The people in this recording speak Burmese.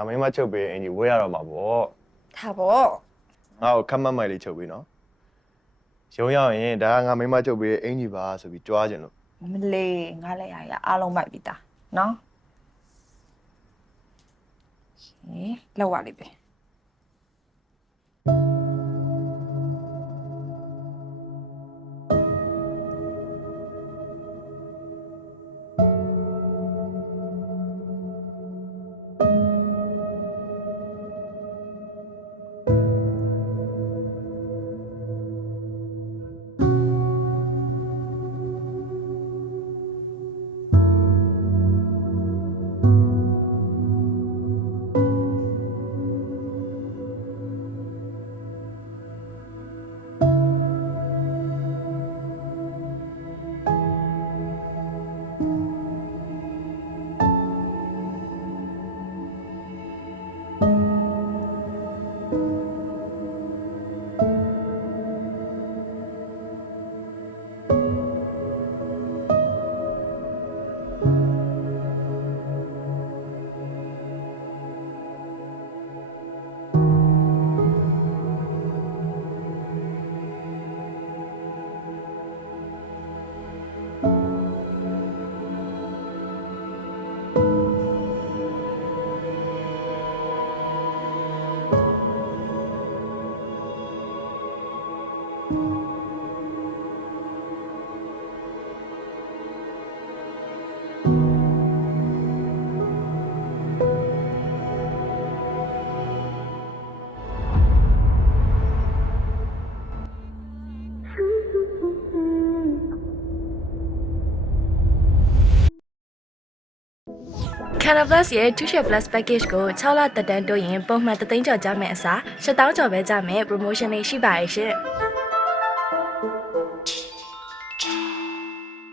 ငါမိမချုပ်ပေးအင်ကြီးဝေးရတော့မှာပေါ့ထားပေါ့ငါ့ကိုခက်မတ်မိုက်လေးချုပ်ပေးနော်ရုံရောက်ရင်ဒါကငါမိမချုပ်ပေးအင်ကြီးပါဆိုပြီးကြွားခြင်းလို့မလေးငါလည်းရရအားလုံးမိုက်ပြီသားနော်ဟေးလောက်ရလိမ့်ပဲ။ Canal Plus ရဲ့ Two Share Plus Package ကို6လတက်တန်းတိုးရင်ပုံမှန်3သိန်းကျော်ကြမယ်အစား7000ကျော်ပဲကြမယ် promotion လေးရှိပါရဲ့ရှင်။